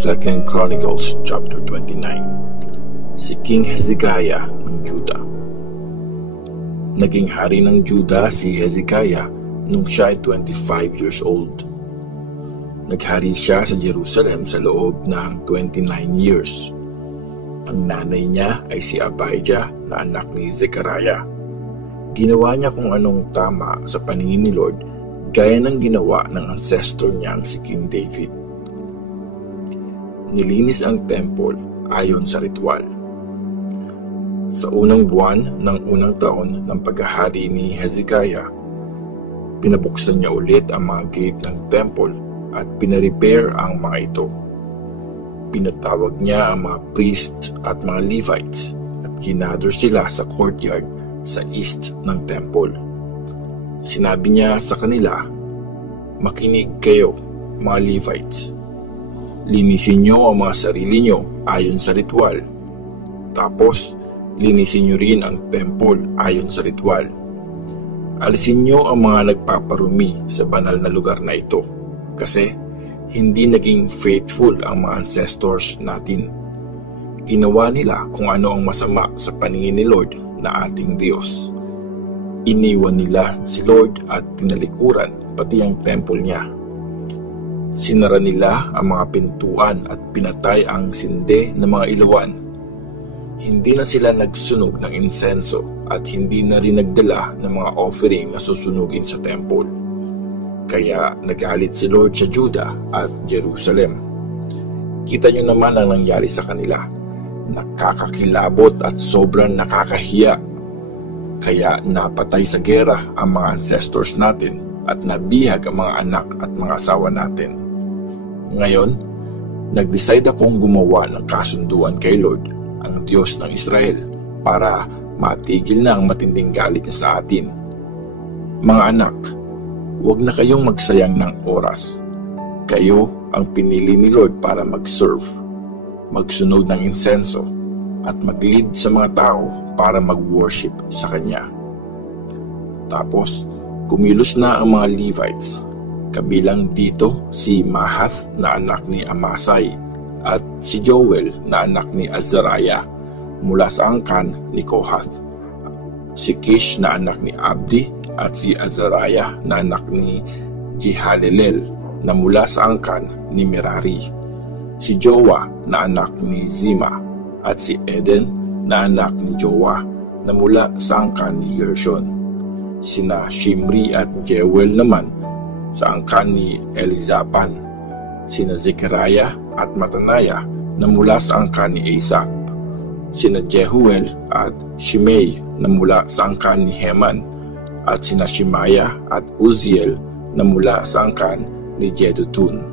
2 Chronicles chapter 29. Si King Hezekiah ng Juda. Naging hari ng Juda si Hezekiah nung siya ay 25 years old. Naghari siya sa Jerusalem sa loob ng 29 years. Ang nanay niya ay si Abijah na anak ni Zechariah. Ginawa niya kung anong tama sa paningin ni Lord, gaya ng ginawa ng ancestor niyang si King David. Nilinis ang temple ayon sa ritual. Sa unang buwan ng unang taon ng paghahari ni Hezekiah, pinabuksan niya ulit ang mga gate ng temple at pinarepair ang mga ito. Pinatawag niya ang mga priests at mga Levites at ginather sila sa courtyard sa east ng temple. Sinabi niya sa kanila, "Makinig kayo, mga Levites. Linisin niyo ang mga sarili niyo ayon sa ritual. Tapos, linisin niyo rin ang temple ayon sa ritual. Alisin niyo ang mga nagpaparumi sa banal na lugar na ito kasi hindi naging faithful ang mga ancestors natin. Ginawa nila kung ano ang masama sa paningin ni Lord na ating Diyos. Iniwan nila si Lord at tinalikuran pati ang temple niya. Sinara nila ang mga pintuan at pinatay ang sinde ng mga ilawan. Hindi na sila nagsunog ng insenso at hindi na rin nagdala ng mga offering na susunugin sa temple. Kaya nagalit si Lord sa Juda at Jerusalem. Kita niyo naman ang nangyari sa kanila. Nakakakilabot at sobrang nakakahiya. Kaya napatay sa gera ang mga ancestors natin at nabihag ang mga anak at mga asawa natin. Ngayon, nag-decide akong gumawa ng kasunduan kay Lord, ang Diyos ng Israel, para matigil na ang matinding galit niya sa atin. Mga anak, huwag na kayong magsayang ng oras. Kayo ang pinili ni Lord para mag-serve, magsunod ng insenso, at mag-lead sa mga tao para mag-worship sa Kanya." Tapos, kumilos na ang mga Levites, kabilang dito si Mahath na anak ni Amasai at si Joel na anak ni Azariah mula sa angkan ni Kohath, si Kish na anak ni Abdi at si Azariah na anak ni Jehalelel na mula sa angkan ni Merari, si Jowa na anak ni Zima at si Eden na anak ni Jowa na mula sa angkan ni Gershon, sina Shimri at Jewel naman sa angkan ni Elizapan, sina Zechariah at Matanaya na mula sa angkan ni Asaph, sina Jehuel at Shimei na mula sa angkan ni Heman, at sina Shemaiah at Uziel na mula sa angkan ni Jedutun.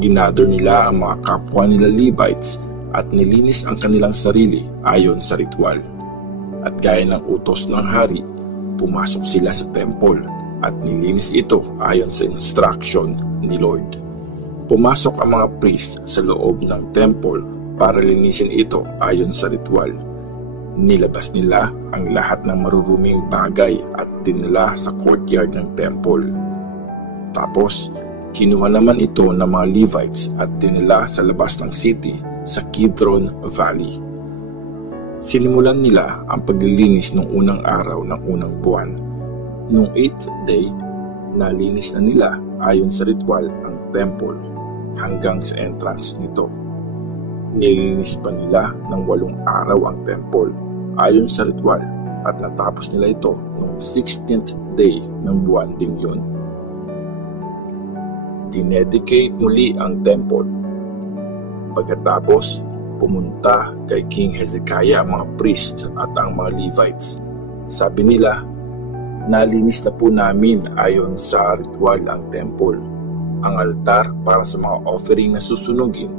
Ginather nila ang mga kapwa nila Levites at nilinis ang kanilang sarili ayon sa ritual. At gaya ng utos ng hari, pumasok sila sa temple at nilinis ito ayon sa instruction ni Lord. Pumasok ang mga priest sa loob ng temple para linisin ito ayon sa ritual. Nilabas nila ang lahat ng maruruming bagay at dinala sa courtyard ng temple. Tapos, kinuha naman ito ng mga Levites at dinala sa labas ng city sa Kidron Valley. Sinimulan nila ang paglilinis noong unang araw ng unang buwan. Noong 8th day, nalinis na nila ayon sa ritual ang temple hanggang sa entrance nito. Nilinis pa nila ng 8 araw ang temple ayon sa ritual at natapos nila ito noong 16th day ng buwan ding yun. Dinedicate muli ang temple. Pagkatapos, pumunta kay King Hezekiah ang mga priest at ang mga Levites. Sabi nila, "Nalinis na po namin ayon sa ritual ang temple, ang altar para sa mga offering na susunugin,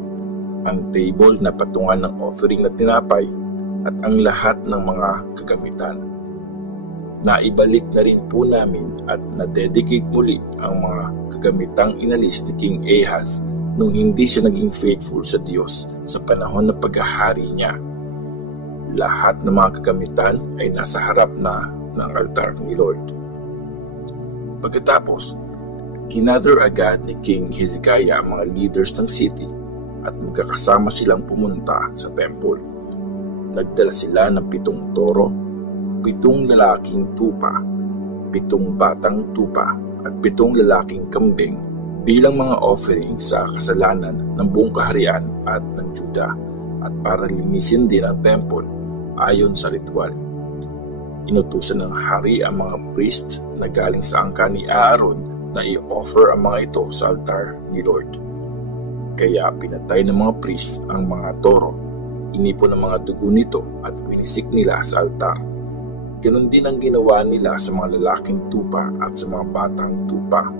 ang table na patungan ng offering na tinapay, at ang lahat ng mga kagamitan. Naibalik na rin po namin at na-dedicate muli ang mga kagamitang inalis ni King Ahaz nung hindi siya naging faithful sa Diyos sa panahon ng paghahari niya. Lahat ng mga kagamitan ay nasa harap na ng altar ni Lord." Pagkatapos, Ginather agad ni King Hezekiah ang mga leaders ng city at magkakasama silang pumunta sa temple. Nagdala sila ng 7 toro, 7 lalaking tupa, 7 batang tupa at 7 lalaking kambing bilang mga offering sa kasalanan ng buong kaharian at ng Juda at para linisin din ang temple ayon sa ritual. Inutusan ng hari ang mga priest na galing sa angka ni Aaron na i-offer ang mga ito sa altar ni Lord. Kaya pinatay ng mga priest ang mga toro, inipon ang mga dugo nito at winisik nila sa altar. Ganon din ang ginawa nila sa mga lalaking tupa at sa mga batang tupa.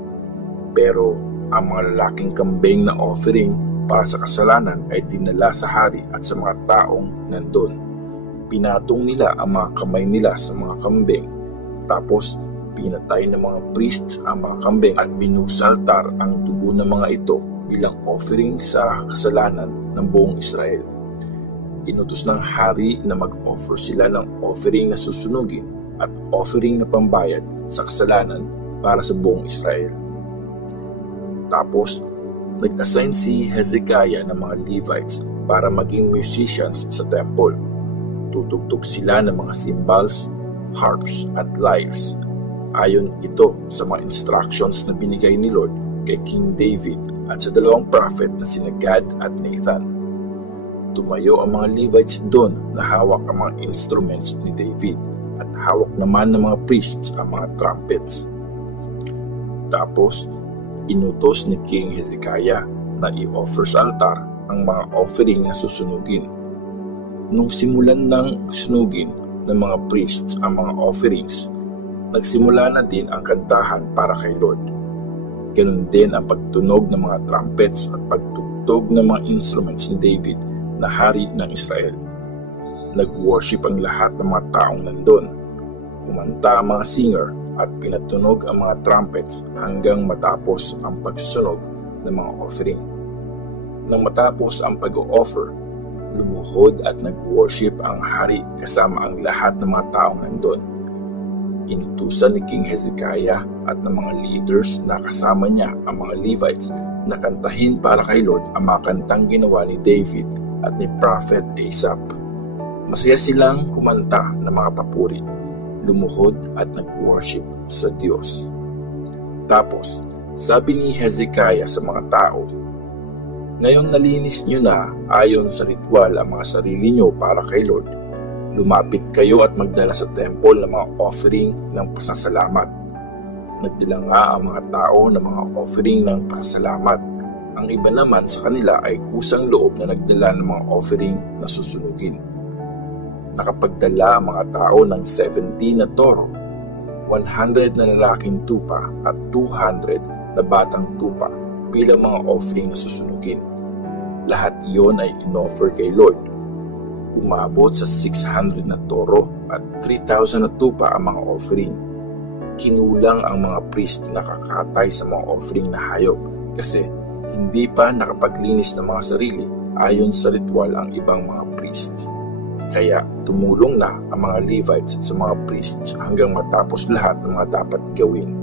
Pero ang mga lalaking kambing na offering para sa kasalanan ay dinala sa hari at sa mga taong nandun. Pinatong nila ang mga kamay nila sa mga kambing. Tapos pinatay ng mga priests ang mga kambing at binusaltar ang dugo ng mga ito bilang offering sa kasalanan ng buong Israel. Inutos ng hari na mag-offer sila ng offering na susunugin at offering na pambayad sa kasalanan para sa buong Israel. Tapos, nag-assign si Hezekiah ng mga Levites para maging musicians sa temple. Tutugtog sila ng mga cymbals, harps at lyres. Ayon ito sa mga instructions na binigay ni Lord kay King David at sa 2 prophet na sina Gad at Nathan. Tumayo ang mga Levites doon na hawak ang mga instruments ni David at hawak naman ng mga priests ang mga trumpets. Tapos, inutos ni King Hezekiah na i-offer sa altar ang mga offering na susunugin. Nung simulan ng sunugin ng mga priests ang mga offerings, nagsimula na din ang kantahan para kay Lord. Ganon din ang pagtunog ng mga trumpets at pagtugtog ng mga instruments ni David na hari ng Israel. Nag-worship ang lahat ng mga taong nandun. Kumanta ang mga singer at pinatunog ang mga trumpets hanggang matapos ang pagsusunog ng mga offering. Nang matapos ang pag-o-offer, lumuhod at nag-worship ang hari kasama ang lahat ng mga taong nandun. Inutusan ni King Hezekiah at ng mga leaders na kasama niya ang mga Levites na kantahin para kay Lord ang mga kantang ginawa ni David at ni Prophet Asaph. Masaya silang kumanta ng mga papuri, lumuhod at nag-worship sa Diyos. Tapos, sabi ni Hezekiah sa mga tao, "Ngayong nalinis niyo na ayon sa ritual ang mga sarili niyo para kay Lord, lumapit kayo at magdala sa temple ng mga offering ng pasasalamat." Nagdala nga ang mga tao ng mga offering ng pasasalamat. Ang iba naman sa kanila ay kusang loob na nagdala ng mga offering na susunugin. Nakapagdala ang mga tao ng 70 na toro, 100 na lalaking tupa at 200 na batang tupa bilang mga offering na susunugin. Lahat iyon ay inoffer kay Lord. Umabot sa 600 na toro at 3,000 na tupa ang mga offering. Kinulang ang mga priest na kakatay sa mga offering na hayop kasi hindi pa nakapaglinis ng mga sarili ayon sa ritual ang ibang mga priests. Kaya tumulong na ang mga Levites sa mga priests hanggang matapos lahat ng mga dapat gawin.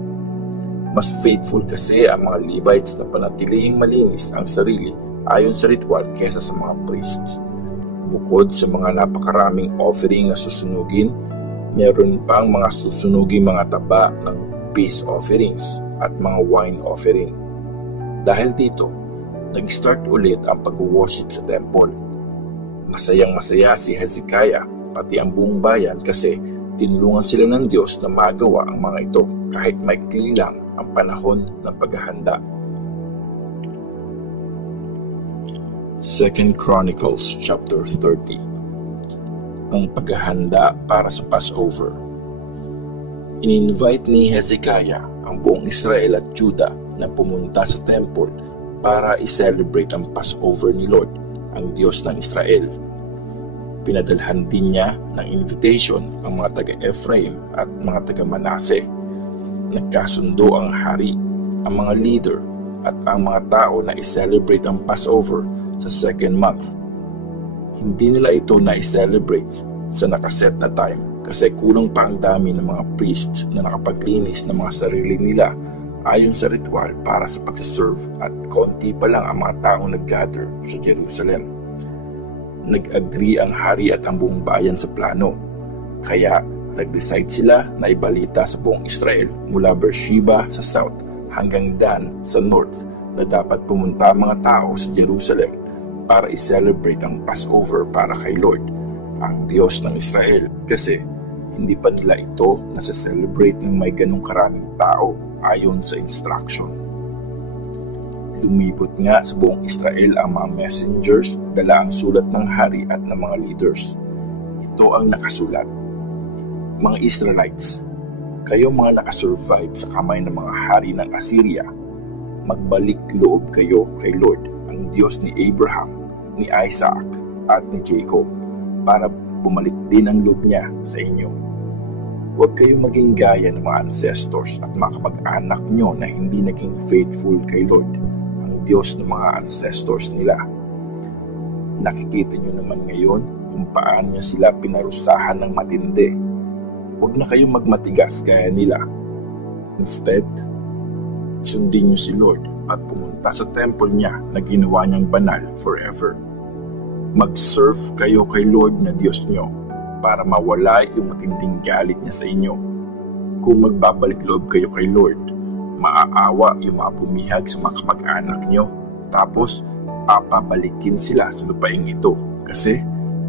Mas faithful kasi ang mga Levites na panatilihing malinis ang sarili ayon sa ritual kesa sa mga priests. Bukod sa mga napakaraming offering na susunugin, meron pang mga susunugin mga taba ng peace offerings at mga wine offering. Dahil dito, nag-start ulit ang pag-worship sa temple. Masayang-masaya si Hezekiah pati ang buong bayan kasi tinulungan sila ng Diyos na magawa ang mga ito kahit maikli lang ang panahon ng paghahanda. 2 Chronicles chapter 30. Ang paghahanda para sa Passover. In-invite ni Hezekiah ang buong Israel at Judah na pumunta sa temple para i-celebrate ang Passover ni Lord, ang Diyos ng Israel. Pinadalhan din niya ng invitation ang mga taga-Ephraim at mga taga-Manase. Nagkasundo ang hari, ang mga leader at ang mga tao na i-celebrate ang Passover sa 2nd month. Hindi nila ito na i-celebrate sa nakaset na time kasi kulang pa ang dami ng mga priests na nakapaglinis ng mga sarili nila ayon sa ritual para sa pagsaserve at konti pa lang ang mga taong nag-gather sa Jerusalem. Nag-agree ang hari at ang buong bayan sa plano. Kaya nag-decide sila na ibalita sa buong Israel mula Beersheba sa south hanggang Dan sa north na dapat pumunta ang mga tao sa Jerusalem para i-celebrate ang Passover para kay Lord, ang Diyos ng Israel. Kasi hindi pa nila ito nasa-celebrate ng may ganong karaming tao ayon sa instruction. Lumibot nga sa buong Israel ang mga messengers, dala ang sulat ng hari at ng mga leaders. Ito ang nakasulat: Mga Israelites, kayo mga nakasurvive sa kamay ng mga hari ng Assyria, magbalik loob kayo kay Lord, ang Diyos ni Abraham, ni Isaac, at ni Jacob, para bumalik din ang loob niya sa inyo. Huwag kayong maging gaya ng mga ancestors at mga kamag-anak nyo na hindi naging faithful kay Lord, ang Diyos ng mga ancestors nila. Nakikita nyo naman ngayon kung paano niya sila pinarusahan ng matindi. Huwag na kayong magmatigas gaya nila. Instead, sundin niyo si Lord at pumunta sa temple niya na ginawa niyang banal forever. Mag-serve kayo kay Lord na Diyos niyo para mawala yung matinding galit niya sa inyo. Kung magbabalik loob kayo kay Lord, maaawa yung mga bumihag sa mga kamag-anak niyo, tapos papabalikin sila sa lupaing ito kasi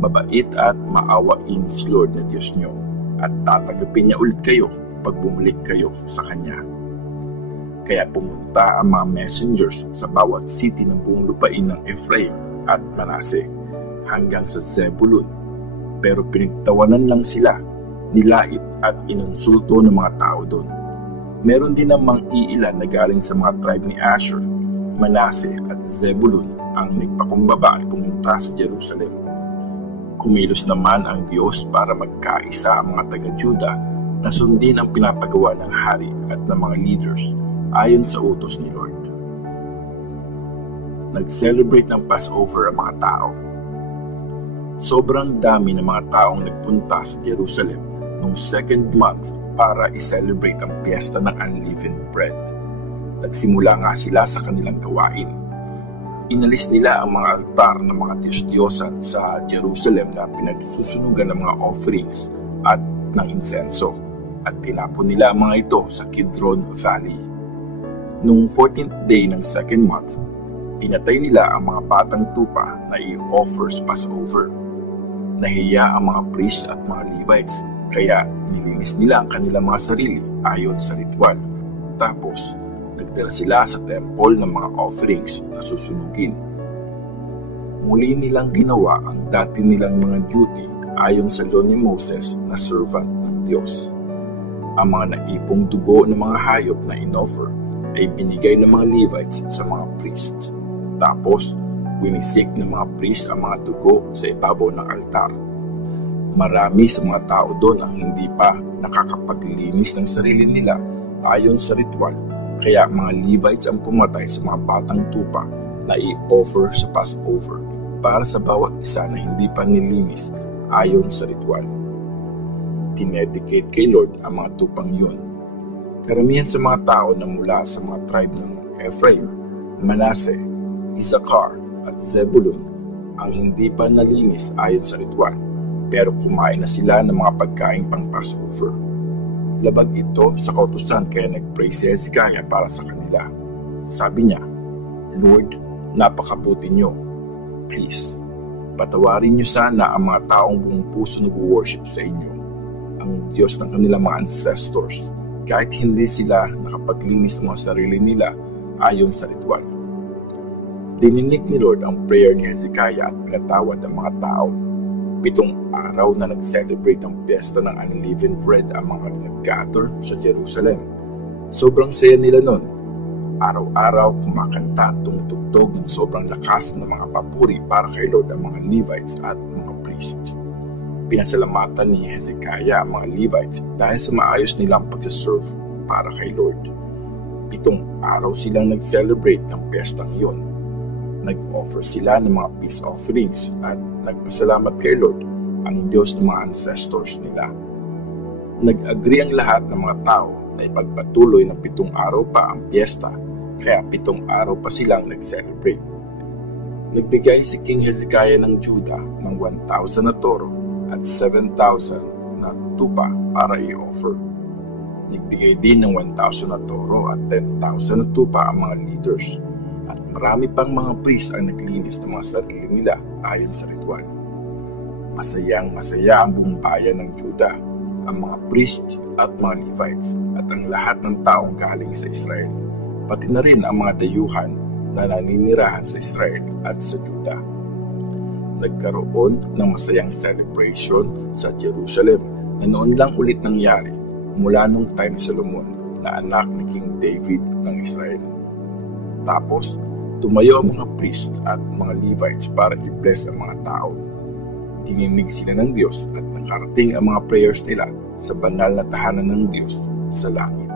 mabait at maawain si Lord na Diyos niyo at tatanggapin niya ulit kayo pag bumalik kayo sa Kanya. Kaya pumunta ang mga messengers sa bawat city ng buong lupain ng Ephraim at Manase hanggang sa Zebulun. Pero pinagtawanan lang sila, nilait at inonsulto ng mga tao doon. Meron din namang iilan na galing sa mga tribe ni Asher, Manase at Zebulun ang nagpakumbaba at pumunta sa Jerusalem. Kumilos naman ang Diyos para magkaisa ang mga taga-Juda na sundin ang pinapagawa ng hari at ng mga leaders ayon sa utos ni Lord. Nag-celebrate ng Passover ang mga tao. Sobrang dami ng mga taong nagpunta sa Jerusalem noong second month para i-celebrate ang piyesta ng unleavened bread. Nagsimula nga sila sa kanilang gawain. Inalis nila ang mga altar ng mga Diyos-Diyosan sa Jerusalem na pinagsusunugan ng mga offerings at ng insenso at tinapon nila ang mga ito sa Kidron Valley. Noong 14th day ng second month, pinatay nila ang mga batang tupa na i-offer sa Passover. Nahiya ang mga priests at mga Levites, kaya nilinis nila ang kanilang mga sarili ayon sa ritual. Tapos, nagdala sila sa temple ng mga offerings na susunugin. Muli nilang ginawa ang dati nilang mga duty ayon sa law ni Moses na servant ng Diyos. Ang mga naipong dugo ng mga hayop na inoffer ay binigay ng mga Levites sa mga priests. Tapos, winisik ng mga priest ang mga dugo sa ibabaw ng altar. Marami sa mga tao doon ang hindi pa nakakapaglinis ng sarili nila ayon sa ritual, kaya mga Levites ang pumatay sa mga batang tupa na i-offer sa Passover para sa bawat isa na hindi pa nilinis ayon sa ritual. Dinedicate kay Lord ang mga tupang yun. Karamihan sa mga tao na mula sa mga tribe ng Ephraim, Manase, Issachar at Zebulun ang hindi pa nalinis ayon sa ritual, pero kumain na sila ng mga pagkain pang Passover. Labag ito sa kautusan kaya nag-pray si Hezekiah para sa kanila. Sabi niya, Lord, napakabuti niyo. Please, patawarin niyo sana ang mga taong buong puso nag-worship sa inyo, ang Diyos ng kanilang mga ancestors, kahit hindi sila nakapaglinis ng mga sarili nila ayon sa ritual. Dininig ni Lord ang prayer ni Hezekiah at pinatawad ang mga tao. 7 araw na nag-celebrate ang piyesta ng unleavened bread ang mga nag-gather sa Jerusalem. Sobrang saya nila nun. Araw-araw kumakanta at tumutugtog ng sobrang lakas ng mga papuri para kay Lord ang mga Levites at mga priests. Pinasalamatan ni Hezekiah ang mga Levites dahil sa maayos nilang pagsaserve para kay Lord. 7 araw silang nag-celebrate ng piyestang iyon. Nag-offer sila ng mga peace offerings at nagpasalamat kay Lord, ang Diyos ng mga ancestors nila. Nag-agree ang lahat ng mga tao na ipagpatuloy ng 7 araw pa ang piyesta, kaya 7 araw pa silang nag-celebrate. Nagbigay si King Hezekiah ng Judah ng 1,000 na toro at 7,000 na tupa para i-offer. Nagbigay din ng 1,000 na toro at 10,000 na tupa ang mga leaders, at marami pang mga priest ang naglinis ng mga sarili nila ayon sa ritual. Masayang-masaya ang buong bayan ng Judah, ang mga priest at mga Levites, at ang lahat ng taong galing sa Israel, pati na rin ang mga dayuhan na naninirahan sa Israel at sa Judah. Nagkaroon ng masayang celebration sa Jerusalem na noon lang ulit nangyari mula nung time ni Solomon na anak ni King David ng Israel. Tapos, tumayo ang mga priest at mga Levites para i-bless ang mga tao. Dininig sila ng Diyos at nakarating ang mga prayers nila sa banal na tahanan ng Diyos sa langit.